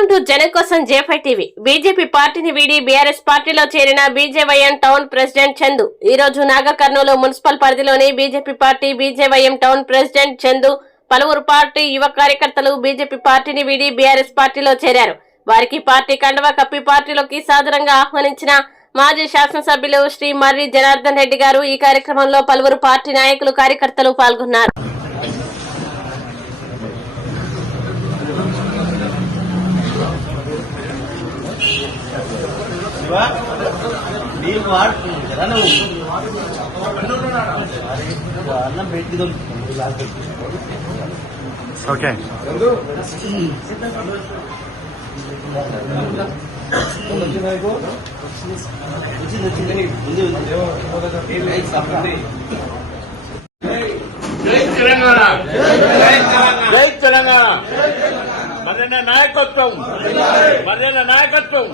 Welcome to జనం కోసం J5 TV. BJP పార్టీని వీడి బీఆర్ఎస్ పార్టీలో చేరిన బీజేవైఎం టౌన్ ప్రెసిడెంట్ చందు ఈ రోజు నాగర్ కర్నూలు మున్సిపల్ పరిధిలోని BJP party BJYM town president Chandu పలువురు పార్టీ యువ కార్యకర్తలు బీజేపీ పార్టీని వీడి బీఆర్ఎస్ పార్టీలో చేరారు. వారికి పార్టీ కండువా కప్పి పార్టీలోకి సాదరంగా ఆహ్వానించిన మాజీ శాసనసభ్యులు శ్రీ మర్రి జనార్దన్ రెడ్డి గారు ఈ కార్యక్రమంలో పలువురు పార్టీ నాయకులు కార్యకర్తలు పాల్గొన్నారు. ఓకే జై తెలంగాణ, జై తెలంగాణ. మర్రెన్న నాయకత్వం, మర్రెన్న నాయకత్వం.